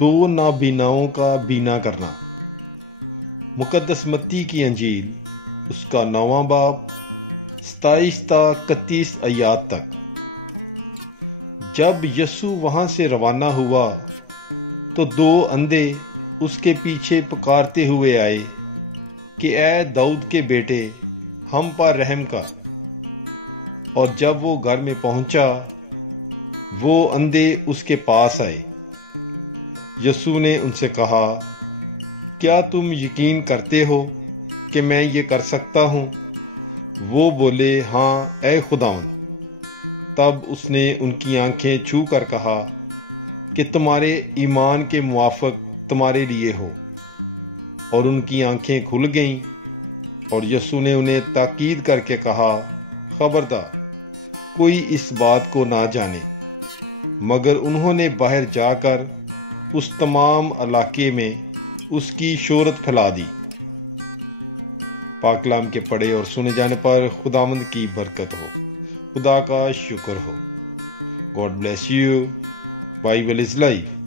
دو نابیناؤں کا بینا کرنا۔ مقدس متی کی انجیل، اس کا 9واں باب 27 تا 31 آیات تک۔ جب یسوع وہاں سے روانہ ہوا تو 2 اندھے اس کے پیچھے پکارتے ہوئے آئے کہ اے داؤد کے بیٹے، ہم پر رحم کر۔ اور جب وہ گھر میں پہنچا، وہ اندھے اس کے پاس آئے۔ یسوع نے ان سے کہا، کیا تم یقین کرتے ہو کہ میں یہ کر سکتا ہوں؟ وہ بولے، ہاں اے خداوند۔ تب اس نے ان کی آنکھیں چھو کر کہا کہ تمہارے ایمان کے موافق تمہارے لیے ہو۔ اور ان کی آنکھیں کھل گئیں، اور یسوع نے انہیں تاکید کر کے کہا، خبردار کوئی اس بات کو نہ جانے۔ مگر انہوں نے باہر جا کر اس تمام علاقے میں اس کی شہرت پھیلا دی۔ پاک کلام کے پڑھے اور سنے جانے پر خداوند کی برکت ہو، خدا کا شکر ہو۔ God bless you. Bible is life.